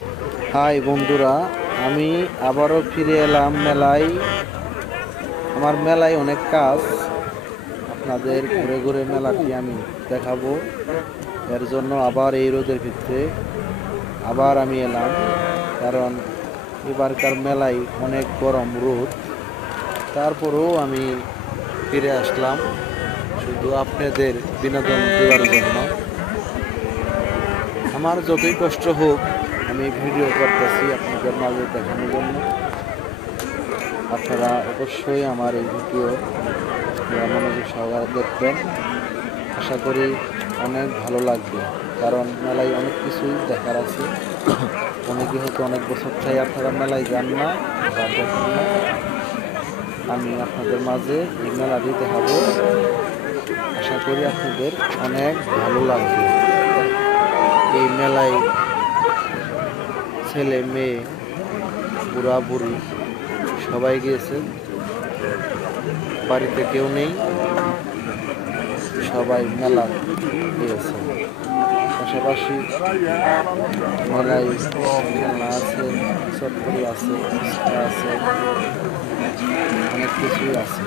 High বন্ধুরা, আমি আবারও ফিরে এলাম মেলায়। আমার মেলায় অনেক কাজ, আপনাদের ঘুরে ঘুরে মেলাটি আমি দেখাবো। এর জন্য আবার এই রোদের ভিতরে আবার আমি এলাম, কারণ এবারকার মেলায় অনেক গরম রোদ। তারপরেও আমি ফিরে আসলাম শুধু আপনাদের বিনোদন দেওয়ার জন্য। আমার যতই কষ্ট হোক, আমি ভিডিও করতেছি আপনাদের মাঝে দেখানোর জন্য। আপনারা অবশ্যই আমার এই ভিডিও মনোযোগ সহকারে দেখবেন। আশা করি অনেক ভালো লাগবে, কারণ মেলায় অনেক কিছুই দেখার আছে। অনেকে হয়তো অনেক বছর থেকে আপনারা মেলায় যান না বা দেখেন না। আমি আপনাদের মাঝে এই মেলাটি দেখাবো। আশা করি আপনাদের অনেক ভালো লাগবে। এই মেলায় ছেলে মেয়ে বুড়া বুড়ি সবাই গিয়েছে, বাড়িতে কেউ নেই, সবাই মেলা গিয়েছে। পাশাপাশি মেলায় খেলনা আছে, চটপটি আছে, ফুচকা আছে, অনেক কিছুই আছে।